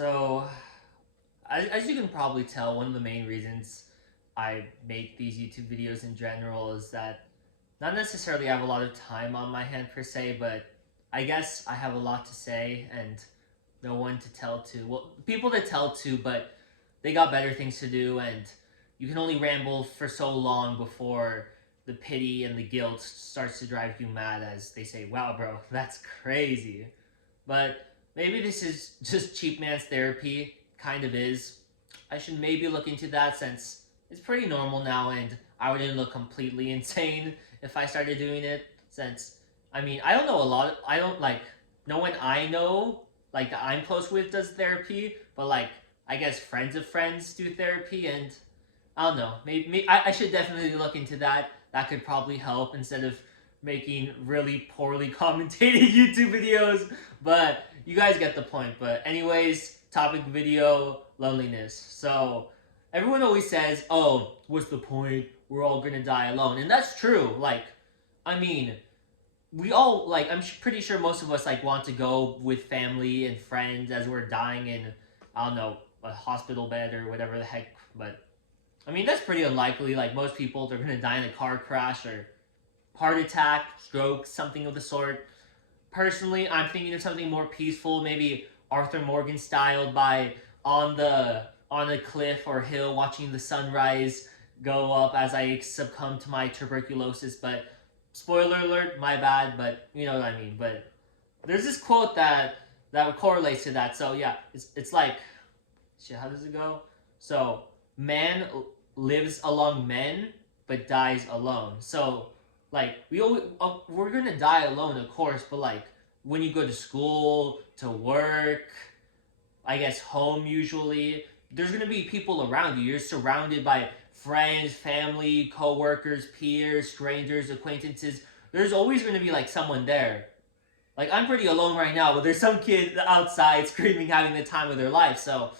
So, as you can probably tell, one of the main reasons I make these YouTube videos in general is that not necessarily I have a lot of time on my hand per se, but I guess I have a lot to say and no one to tell to. Well, people to tell to, but they got better things to do, and you can only ramble for so long before the pity and the guilt starts to drive you mad as they say, wow, bro, that's crazy. But maybe this is just cheap man's therapy. Kind of is. I should maybe look into that since it's pretty normal now and I wouldn't look completely insane if I started doing it. Since, I mean, I don't know a lot. I don't like, no one I know, like that I'm close with, does therapy, but like, I guess friends of friends do therapy and I don't know. Maybe I should definitely look into that. That could probably help instead of making really poorly commentated YouTube videos. But you guys get the point. But anyways, topic video loneliness. So everyone always says, "Oh, what's the point? We're all gonna die alone," and that's true. Like, I mean, we all like. I'm pretty sure most of us like want to go with family and friends as we're dying in, I don't know, a hospital bed or whatever the heck. But I mean, that's pretty unlikely. Like most people, they're gonna die in a car crash or heart attack, stroke, something of the sort. Personally, I'm thinking of something more peaceful, maybe Arthur Morgan styled by on a cliff or hill watching the sunrise go up as I succumb to my tuberculosis. But spoiler alert, my bad, but you know what I mean. But there's this quote that correlates to that. So yeah, it's like shit, how does it go? So man lives among men but dies alone. So like we're gonna die alone, of course, but like when you go to school, to work, I guess home usually, there's gonna be people around you. You're surrounded by friends, family, co-workers, peers, strangers, acquaintances. There's always gonna be like someone there. Like I'm pretty alone right now, but there's some kid outside screaming, having the time of their life. So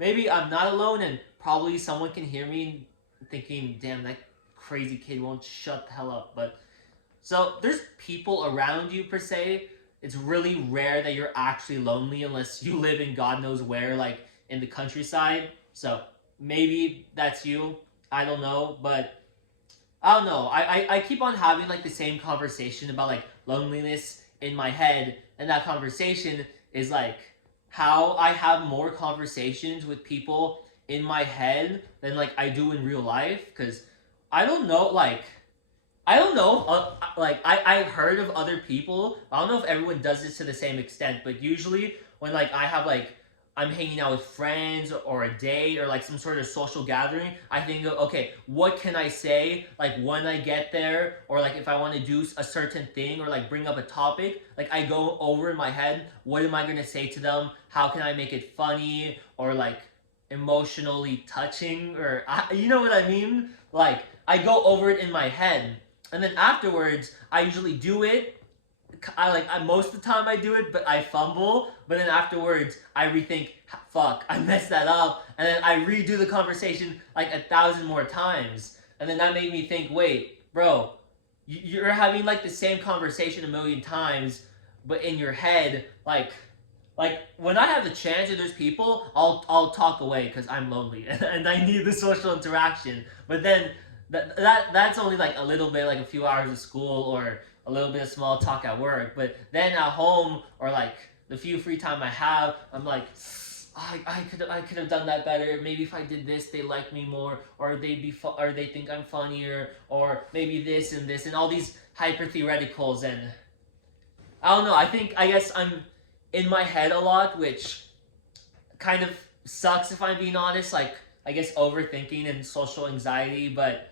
maybe I'm not alone, and probably someone can hear me thinking, "Damn, that crazy kid won't shut the hell up." But so there's people around you per se. It's really rare that you're actually lonely unless you live in God knows where, like in the countryside. So maybe that's you. I don't know, but I don't know. I keep on having like the same conversation about like loneliness in my head, and that conversation is like how I have more conversations with people in my head than like I do in real life. Because I don't know, like I don't know. Like I've heard of other people. I don't know if everyone does this to the same extent, but usually when like I have like I'm hanging out with friends or a date or like some sort of social gathering, I think, okay, what can I say like when I get there, or like if I want to do a certain thing or like bring up a topic, like I go over in my head, what am I gonna say to them? How can I make it funny or like emotionally touching, or you know what I mean? Like I go over it in my head, and then afterwards I usually do it. Most of the time I do it, but I fumble. But then afterwards I rethink, fuck, I messed that up, and then I redo the conversation like 1,000 more times, and then that made me think, wait, bro, you're having like the same conversation a million times, but in your head, like when I have the chance and there's people, I'll talk away because I'm lonely and I need the social interaction. But then that's only like a little bit, like a few hours of school or a little bit of small talk at work. But then at home or like the few free time I have, I'm like, I could have done that better. Maybe if I did this, they like me more, or or they think I'm funnier, or maybe this and all these hyper theoreticals. And I don't know. I guess I'm in my head a lot, which kind of sucks if I'm being honest. Like I guess overthinking and social anxiety, but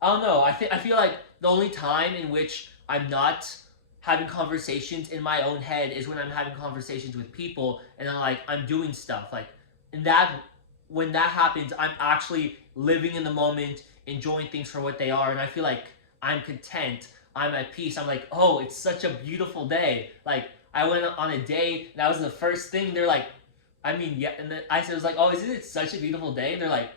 I don't know. I feel like the only time in which I'm not having conversations in my own head is when I'm having conversations with people and I'm doing stuff. Like in that when that happens, I'm actually living in the moment, enjoying things for what they are, and I feel like I'm content. I'm at peace. I'm like, oh, it's such a beautiful day. Like I went on a date. That was the first thing. They're like, I mean, yeah. And then I was like, oh, isn't it such a beautiful day? And they're like,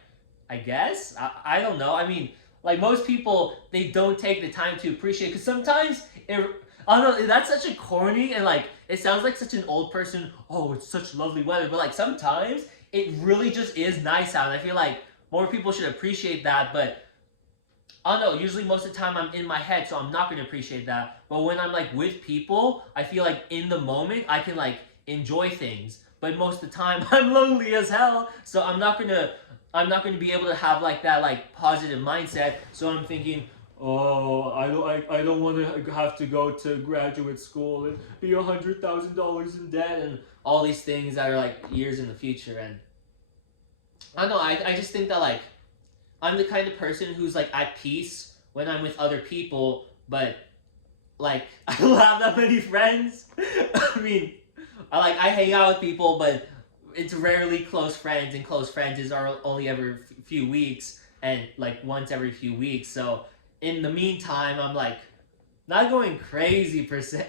I guess. I don't know. I mean, like most people, they don't take the time to appreciate, because sometimes it, Oh no, that's such a corny and like it sounds like such an old person. Oh, it's such lovely weather, but like sometimes it really just is nice out. And I feel like more people should appreciate that. But I don't know. Usually, most of the time, I'm in my head, so I'm not gonna appreciate that. But when I'm like with people, I feel like in the moment I can like enjoy things. But most of the time, I'm lonely as hell, so I'm not gonna be able to have like that like positive mindset. So I'm thinking, oh, I don't want to have to go to graduate school and be $100,000 in debt and all these things that are like years in the future. And I don't know. I just think that like I'm the kind of person who's like at peace when I'm with other people, but like I don't have that many friends. I mean, I hang out with people, but it's rarely close friends, and close friends is are only every few weeks, and like once every few weeks. So in the meantime, I'm like not going crazy per se.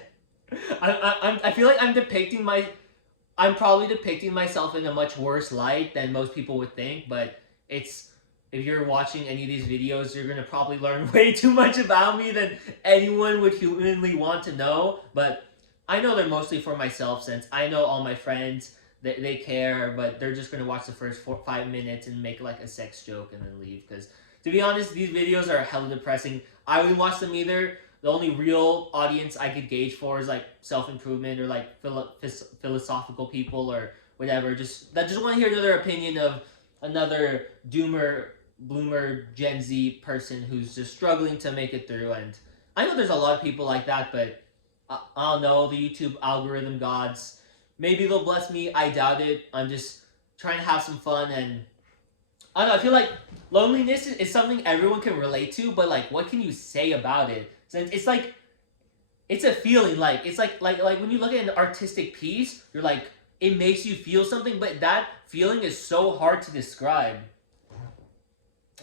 I feel like I'm probably depicting myself in a much worse light than most people would think, but it's if you're watching any of these videos, you're gonna probably learn way too much about me than anyone would humanly want to know. But I know they're mostly for myself since I know all my friends, they care, but they're just gonna watch the first 5 minutes and make like a sex joke and then leave. Because to be honest, these videos are hella depressing. I wouldn't watch them either. The only real audience I could gauge for is like self improvement or like philosophical people or whatever. Just want to hear another opinion of another doomer, bloomer, Gen Z person who's just struggling to make it through. And I know there's a lot of people like that, but I don't know, the YouTube algorithm gods. Maybe they'll bless me. I doubt it. I'm just trying to have some fun. And I don't know. I feel like loneliness is something everyone can relate to, but like, what can you say about it? Since it's like, it's a feeling. Like it's like when you look at an artistic piece, you're like, it makes you feel something, but that feeling is so hard to describe.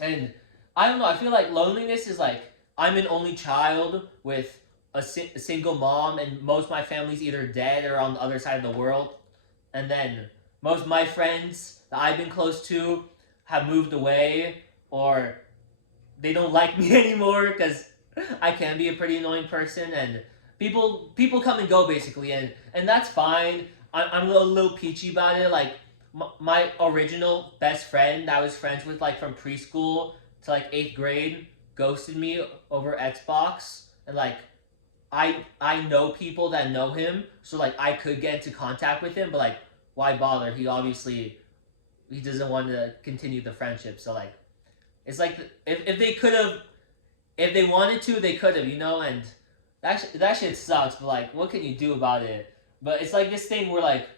And I don't know. I feel like loneliness is like I'm an only child with a single mom, and most of my family's either dead or on the other side of the world. And then most of my friends that I've been close to have moved away, or they don't like me anymore because I can be a pretty annoying person, and people come and go basically, and that's fine. I'm a little peachy about it. Like my original best friend that I was friends with like from preschool to like 8th grade ghosted me over Xbox, and like I know people that know him, so like I could get into contact with him, but like why bother? He doesn't want to continue the friendship. So like it's like if they could have, if they wanted to, they could have, and that shit sucks. But like, what can you do about it? But it's like this thing where like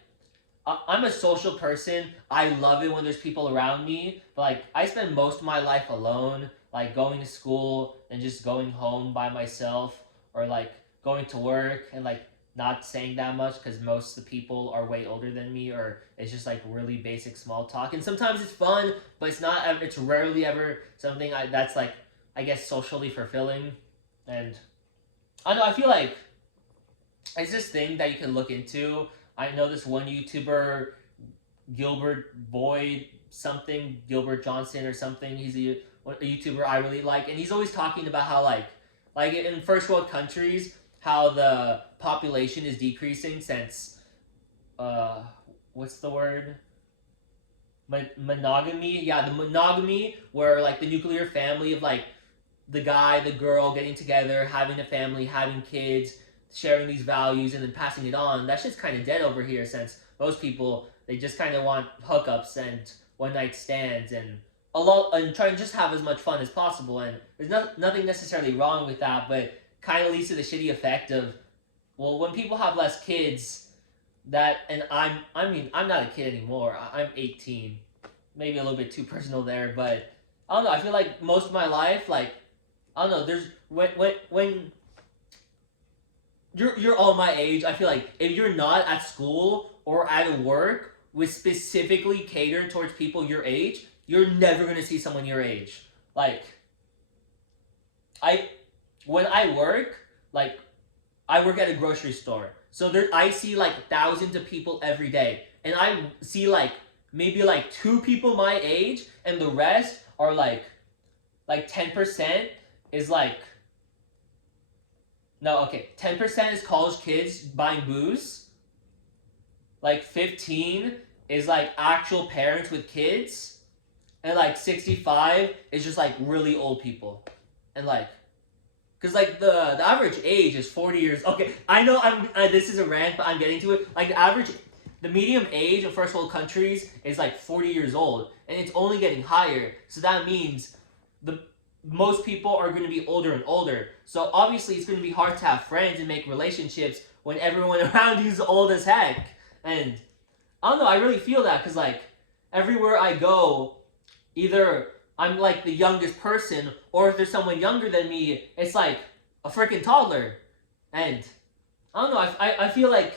I'm a social person. I love it when there's people around me. But like I spend most of my life alone, like going to school and just going home by myself, or like going to work and like not saying that much because most of the people are way older than me, or it's just like really basic small talk. And sometimes it's fun, but it's not. It's rarely ever something that's like I guess socially fulfilling. And I don't know. I feel like it's this thing that you can look into. I know this one YouTuber, Gilbert Boyd something, Gilbert Johnson or something. He's a YouTuber I really like, and he's always talking about how like in first world countries, how the population is decreasing since what's the word? Monogamy. Yeah, the monogamy where like the nuclear family of like the guy, the girl getting together, having a family, having kids, sharing these values, and then passing it on. That shit's kind of dead over here since most people they just kind of want hookups and one night stands and a lot and try to just have as much fun as possible. And there's nothing necessarily wrong with that, but kind of leads to the shitty effect of well, when people have less kids, that and I'm not a kid anymore. I'm 18, maybe a little bit too personal there, but I don't know. I feel like most of my life, like I don't know. There's when you're all my age. I feel like if you're not at school or at work with specifically catered towards people your age, you're never gonna see someone your age. Like I when I work, like I work at a grocery store, so there I see like thousands of people every day, and I see like maybe like 2 people my age, and the rest are like 10% is like No, okay, 10% is college kids buying booze. Like 15 is like actual parents with kids, and like 65 is just like really old people, and like because like the average age is 40 years. Okay, I know this is a rant, but I'm getting to it. Like the medium age of first world countries is like 40 years old, and it's only getting higher. So that means the most people are going to be older and older. So obviously, it's going to be hard to have friends and make relationships when everyone around you is old as heck. And I don't know. I really feel that because like everywhere I go, either I'm like the youngest person, or if there's someone younger than me, it's like a freaking toddler. And I don't know. I feel like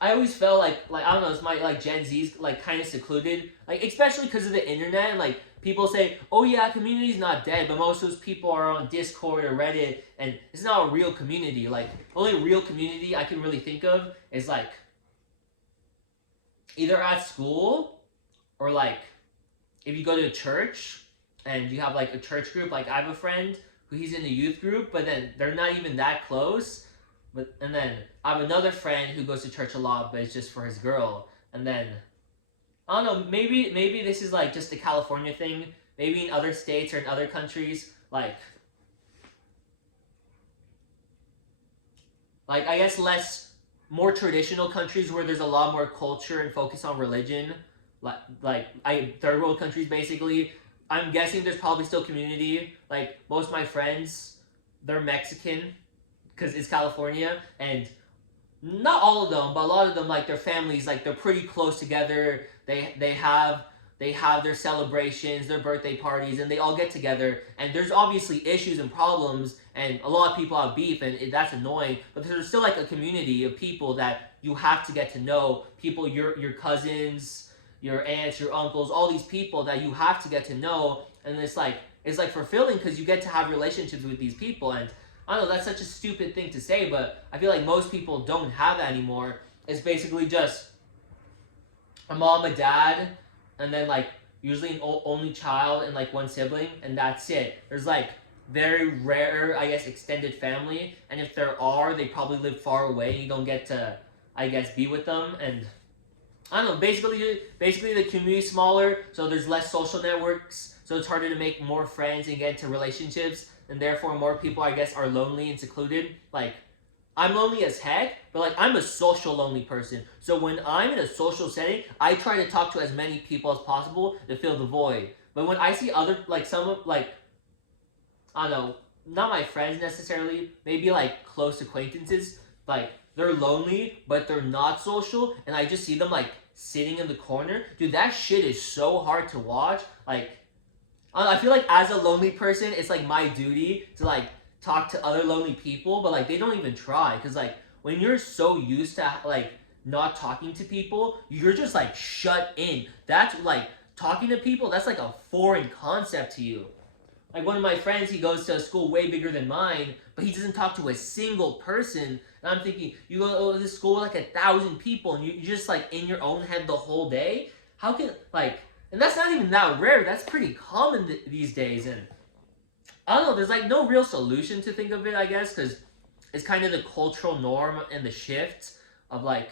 I always felt like I don't know. It's my like Gen Z's like kind of secluded, like especially because of the internet. And like people say, oh yeah, community's not dead, but most of those people are on Discord or Reddit, and it's not a real community. Like only real community I can really think of is like either at school or like if you go to a church and you have like a church group. Like I have a friend who he's in the youth group, but then they're not even that close. But and then I have another friend who goes to church a lot, but it's just for his girl. And then I don't know, maybe this is like just a California thing. Maybe in other states or in other countries, like I guess less more traditional countries where there's a lot more culture and focus on religion, like third world countries basically. I'm guessing there's probably still community. Like most of my friends, they're Mexican because it's California, and not all of them, but a lot of them, like their families, like they're pretty close together. They have their celebrations, their birthday parties, and they all get together. And there's obviously issues and problems, and a lot of people have beef, and that's annoying. But there's still like a community of people that you have to get to know. People, your cousins, your aunts, your uncles, all these people that you have to get to know, and it's like fulfilling because you get to have relationships with these people. And I don't know, that's such a stupid thing to say, but I feel like most people don't have that anymore. It's basically just a mom, a dad, and then like usually an only child and like one sibling, and that's it. There's like very rare, I guess, extended family, and if there are, they probably live far away. And you don't get to, I guess, be with them. And I don't know. Basically, the community's smaller, so there's less social networks, so it's harder to make more friends and get into relationships, and therefore more people, I guess, are lonely and secluded. Like I'm lonely as heck, but like I'm a social lonely person. So when I'm in a social setting, I try to talk to as many people as possible to fill the void. But when I see other like some of like I don't know, not my friends necessarily, maybe like close acquaintances, like they're lonely but they're not social, and I just see them like sitting in the corner. Dude, that shit is so hard to watch. Like I feel like as a lonely person, it's like my duty to like talk to other lonely people, but like they don't even try because like when you're so used to like not talking to people, you're just like shut in. That's like talking to people. That's like a foreign concept to you. Like one of my friends, he goes to a school way bigger than mine, but he doesn't talk to a single person. And I'm thinking, you go to this school with like 1,000 people, and you're just like in your own head the whole day. How can like? And that's not even that rare. That's pretty common these days. And I don't know. There's like no real solution to think of it. I guess because it's kind of the cultural norm and the shift of like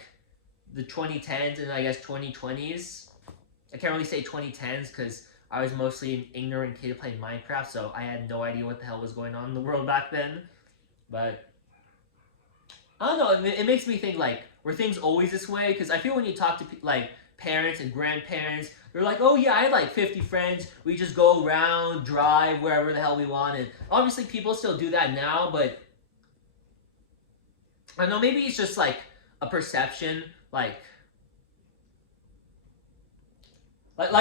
the 2010s and I guess 2020s. I can't really say 2010s because I was mostly an ignorant kid playing Minecraft, so I had no idea what the hell was going on in the world back then. But I don't know. It makes me think like, were things always this way? Because I feel when you talk to like parents and grandparents, they're like, oh yeah, I had like 50 friends. We just go around, drive wherever the hell we want. And obviously people still do that now, but I don't know, maybe it's just like a perception. Like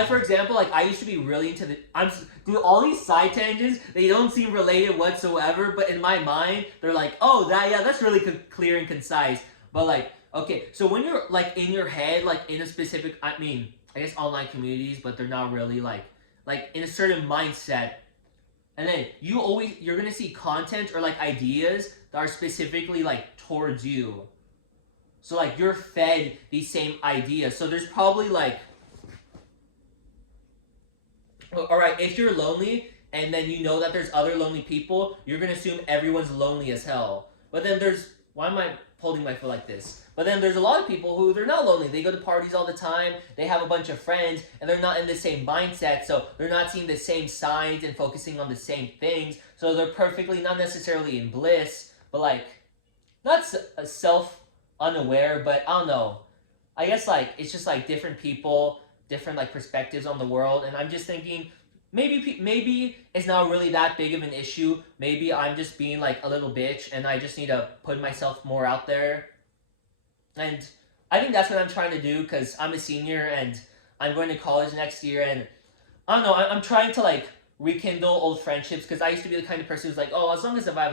for example, like I used to be really into the I'm do all these side tangents. They don't seem related whatsoever, but in my mind, they're like, oh, that's really clear and concise. But like, okay, so when you're like in your head, like in a specific, I mean, I guess online communities, but they're not really like in a certain mindset, and then you're gonna see content or like ideas that are specifically like towards you. So like you're fed these same ideas. So there's probably like, all right, if you're lonely and then you know that there's other lonely people, you're gonna assume everyone's lonely as hell. But then there's, why am I holding my foot like this? But then there's a lot of people who they're not lonely. They go to parties all the time. They have a bunch of friends, and they're not in the same mindset. So they're not seeing the same signs and focusing on the same things. So they're perfectly, not necessarily in bliss, but like not self unaware. But I don't know. I guess like it's just like different people, different like perspectives on the world, and I'm just thinking maybe it's not really that big of an issue. Maybe I'm just being like a little bitch, and I just need to put myself more out there. And I think that's what I'm trying to do because I'm a senior and I'm going to college next year. And I don't know, I'm trying to like rekindle old friendships because I used to be the kind of person who's like, oh, as long as I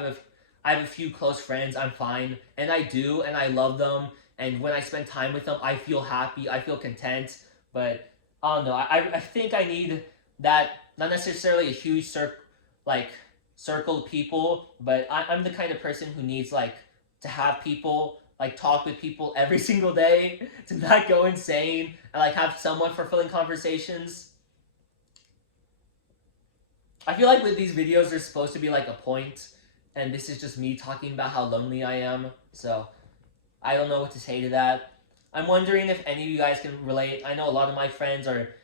have a few close friends, I'm fine. And I do, and I love them. And when I spend time with them, I feel happy, I feel content. But I don't know, I think I need that, not necessarily a huge circle of people, but I'm the kind of person who needs like to have people, like talk with people every single day, to not go insane, and like have somewhat fulfilling conversations. I feel like with these videos, there's supposed to be like a point, and this is just me talking about how lonely I am. So I don't know what to say to that. I'm wondering if any of you guys can relate. I know a lot of my friends are,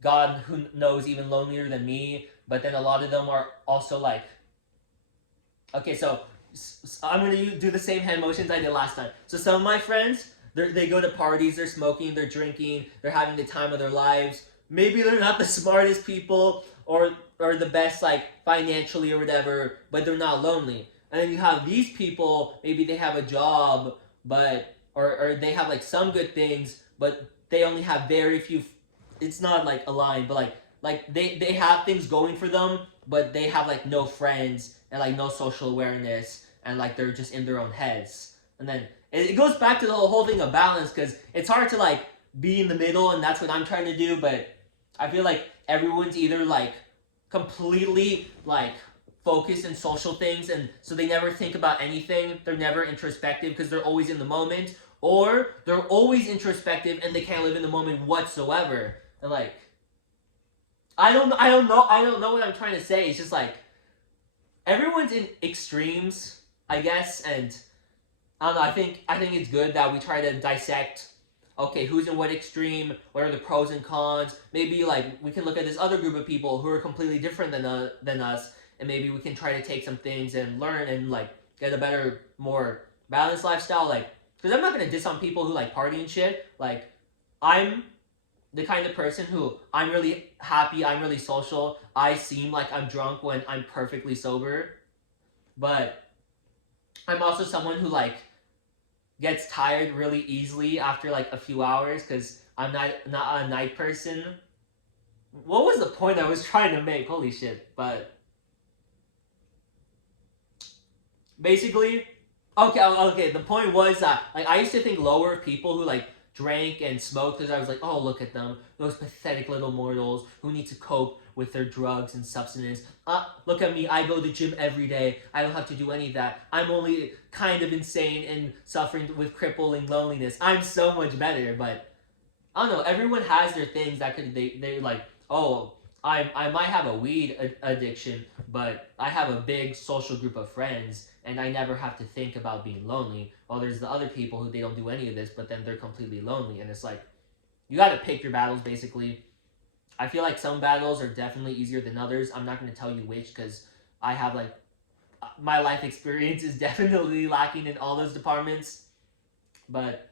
God who knows, even lonelier than me, but then a lot of them are also like, okay, so I'm going to do the same hand motions I did last time. So some of my friends, they go to parties, they're smoking, they're drinking, they're having the time of their lives. Maybe they're not the smartest people or the best like financially or whatever, but they're not lonely. And then you have these people, maybe they have a job, but or they have like some good things, but they only have very few. It's not like a line, but like they have things going for them, but they have like no friends and like no social awareness, and like they're just in their own heads. And then it goes back to the whole thing of balance, because it's hard to like be in the middle, and that's what I'm trying to do. But I feel like everyone's either like completely like focused in social things, and so they never think about anything, they're never introspective because they're always in the moment, or they're always introspective and they can't live in the moment whatsoever. And like I don't know what I'm trying to say. It's just like everyone's in extremes, I guess. And I don't know, I think it's good that we try to dissect, okay, who's in what extreme, what are the pros and cons. Maybe like we can look at this other group of people who are completely different than us, and maybe we can try to take some things and learn and like get a better, more balanced lifestyle. Like, because I'm not gonna diss on people who like party and shit. Like, I'm the kind of person who, I'm really happy, I'm really social. I seem like I'm drunk when I'm perfectly sober, but I'm also someone who like gets tired really easily after like a few hours because I'm not a night person. What was the point I was trying to make? Holy shit. But basically, okay, the point was that like I used to think lower of people who like drank and smoked, because I was like, oh, look at them, those pathetic little mortals who need to cope with their drugs and substance. Look at me, I go to the gym every day, I don't have to do any of that, I'm only kind of insane and suffering with crippling loneliness, I'm so much better. But I don't know, everyone has their things that could, they're like, oh, I might have a weed addiction, but I have a big social group of friends, and I never have to think about being lonely. While there's the other people who they don't do any of this, but then they're completely lonely, and it's like, you gotta pick your battles, basically. I feel like some battles are definitely easier than others. I'm not gonna tell you which, because I have like, my life experience is definitely lacking in all those departments. But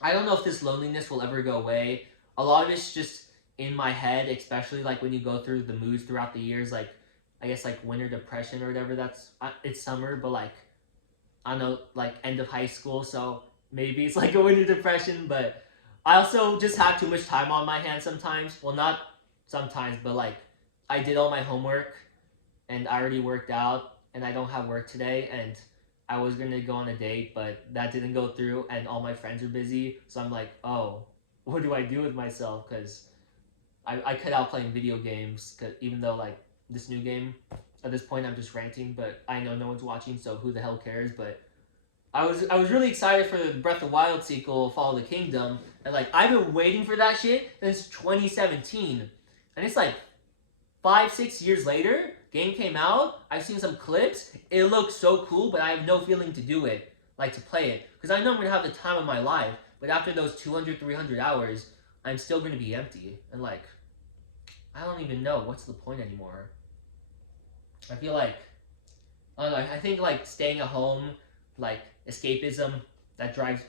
I don't know if this loneliness will ever go away. A lot of it's just in my head, especially like when you go through the moods throughout the years, like I guess like winter depression or whatever. That's it's summer, but like I don't know, like end of high school, so maybe it's like a winter depression. But I also just have too much time on my hands sometimes. Well, not sometimes, but like I did all my homework and I already worked out, and I don't have work today, and I was gonna go on a date, but that didn't go through, and all my friends are busy. So I'm like, oh, what do I do with myself? Because I cut out playing video games, cause even though like this new game, at this point I'm just ranting, but I know no one's watching, so who the hell cares? But I was really excited for the Breath of the Wild sequel, Fall of the Kingdom, and like I've been waiting for that shit since 2017, and it's like 5-6 years later, game came out. I've seen some clips. It looks so cool, but I have no feeling to do it, like to play it, because I know I'm gonna have the time of my life. But after those 200, 300 hours, I'm still gonna be empty and like, I don't even know what's the point anymore. I feel like, I don't know. I think like staying at home, like escapism, that drives.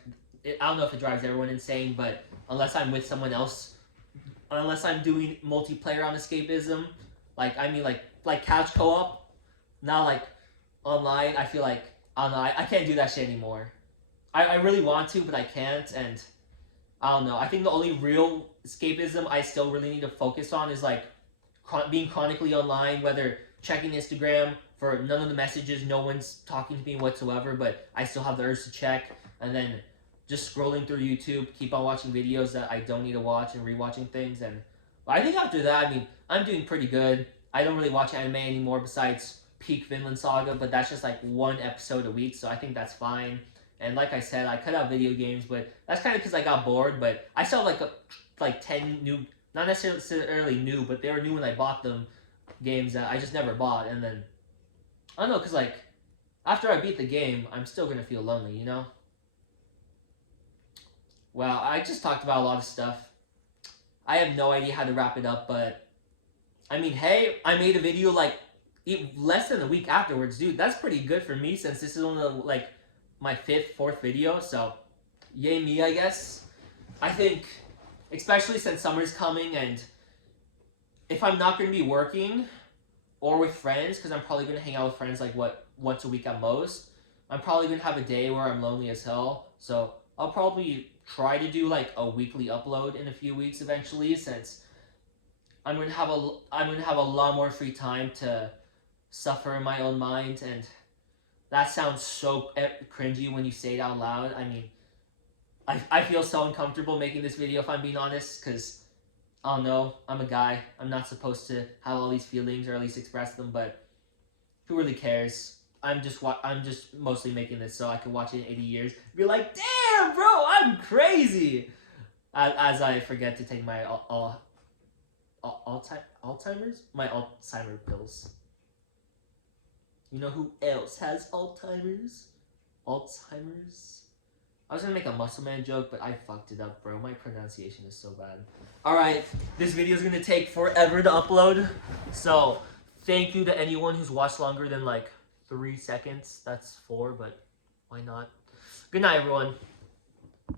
I don't know if it drives everyone insane, but unless I'm with someone else, unless I'm doing multiplayer on escapism, like I mean like couch co-op, not like online. I feel like I don't know. I can't do that shit anymore. I really want to, but I can't, and I don't know. I think the only real escapism I still really need to focus on is like being chronically online, whether checking Instagram for none of the messages, no one's talking to me whatsoever, but I still have the urge to check, and then just scrolling through YouTube, keep on watching videos that I don't need to watch and rewatching things. And but I think after that, I mean, I'm doing pretty good. I don't really watch anime anymore besides Peak Vinland Saga, but that's just like one episode a week, so I think that's fine. And like I said, I cut out video games, but that's kind of because I got bored. But I still have like 10 new, not necessarily new, but they were new when I bought them, games that I just never bought. And then I don't know, because like after I beat the game, I'm still gonna feel lonely, you know. Well, I just talked about a lot of stuff. I have no idea how to wrap it up, but I mean, hey, I made a video like less than a week afterwards, dude. That's pretty good for me since this is only like my fourth video, so yay me, I guess. I think, especially since summer's coming, and if I'm not going to be working or with friends, because I'm probably going to hang out with friends like once a week at most, I'm probably going to have a day where I'm lonely as hell, so I'll probably try to do like a weekly upload in a few weeks eventually, since I'm going to have a lot more free time to suffer in my own mind. And that sounds so cringy when you say it out loud. I mean, I feel so uncomfortable making this video, if I'm being honest, because I don't know, I'm a guy. I'm not supposed to have all these feelings, or at least express them, but who really cares? I'm just mostly making this so I can watch it in 80 years and be like, damn, bro, I'm crazy. As I forget to take my Alzheimer's? My Alzheimer pills. You know who else has Alzheimer's? Alzheimer's? I was gonna make a Muscle Man joke, but I fucked it up, bro. My pronunciation is so bad. Alright, this video is gonna take forever to upload. So, thank you to anyone who's watched longer than like 3 seconds. That's 4, but why not? Good night, everyone.